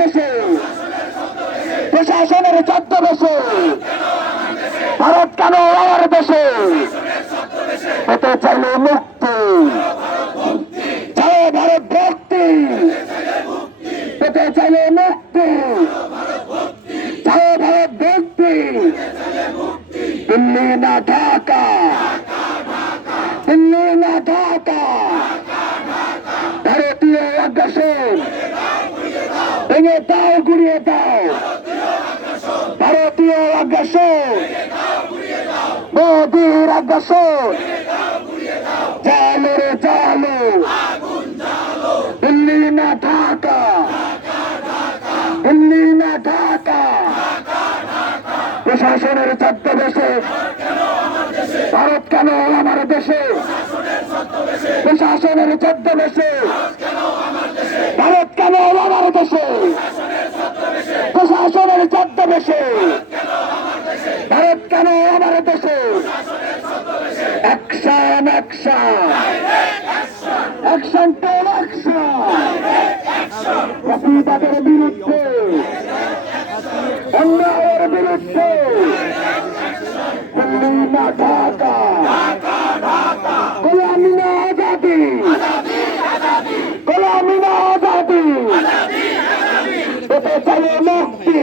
দেশে প্রশাসনের ছদ্মবেশে ভারত কেন আমার দেশে পেতে চাইলে মুক্তি চাও ভারত ভক্তি পেতে চাইলে মুক্তি চাও ভারত ভক্তি দিল্লি না ঢাকা দিল্লি না ঢাকা ভারতীয় আগ্রাসন ভেঙে দাও গুড়িয়ে দাও ভারতীয় আগ্রাসন মোদীর আগ্রাসন জালো রে জালো দিল্লি না ঢাকা দিল্লি না ঢাকা প্রশাসনের ছদ্মবেশে ভারত কেন আমার দেশে প্রশাসনের ছদ্মবেশে ভারত কেন আমার দেশে প্রশাসনের ছদ্মবেশে ভারত কেন আমার দেশে action action action to action প্রতিবাদের বিরুদ্ধে অন্যায়ের বিরুদ্ধে দিল্লি না ঢাকা গোলামি না আজাদি গোলামি না আজাদি পেতে চাইলে মুক্তি